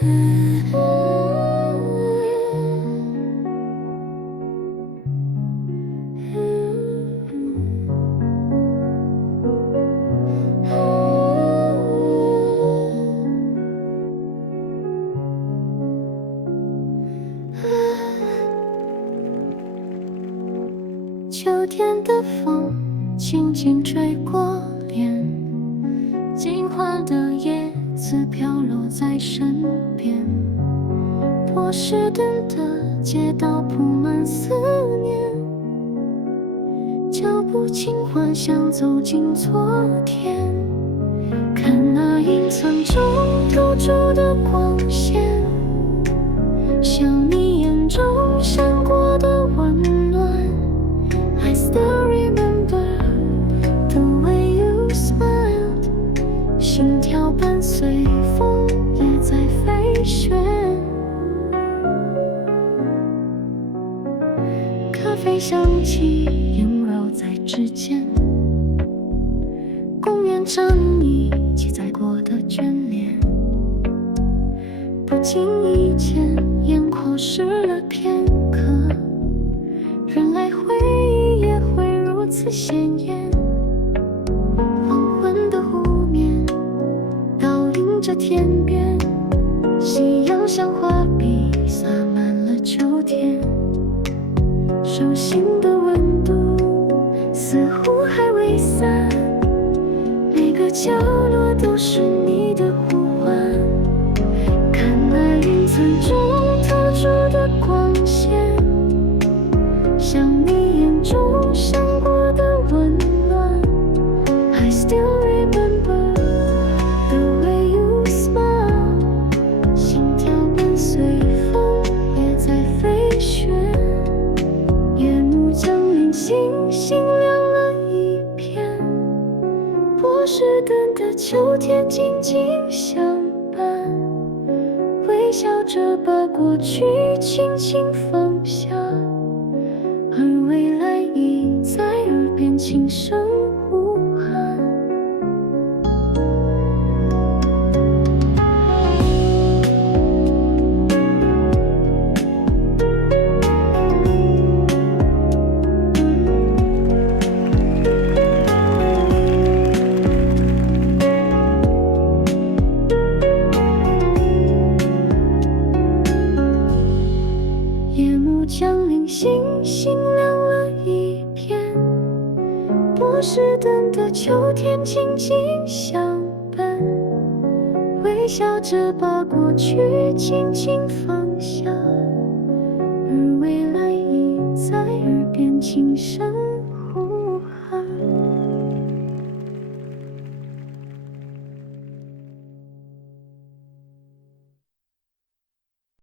秋天的风轻轻吹过脸，金黄的叶子飘落在身边。波士顿的街道铺满思念，脚步轻缓，想走进昨天。看那云层中透出的光线，像你眼中闪过的温暖。I still remember the way you smiled， 心跳伴随风也在飞旋。咖啡香气萦绕在指尖，公园正忆记载过的眷恋，不经意间眼眶湿了片刻。原来回忆也会如此鲜艳，黄昏的湖面倒映着天边，夕阳像画笔洒满了秋天。手心的温度似乎还未散，每个角落都是你的呼唤。看那云层中透出的光线，像你眼中闪过的温暖。I still remember the way you smile， 心跳伴随风也在飞旋。夜幕降临，星星亮了一片，波士顿的秋天静静相伴，微笑着把过去轻轻放下。而未来已在耳边轻声呼喊。夜幕降临，星星亮了一片，波士顿的秋天静静相伴，微笑着把过去轻轻放下，而未来已在耳边轻声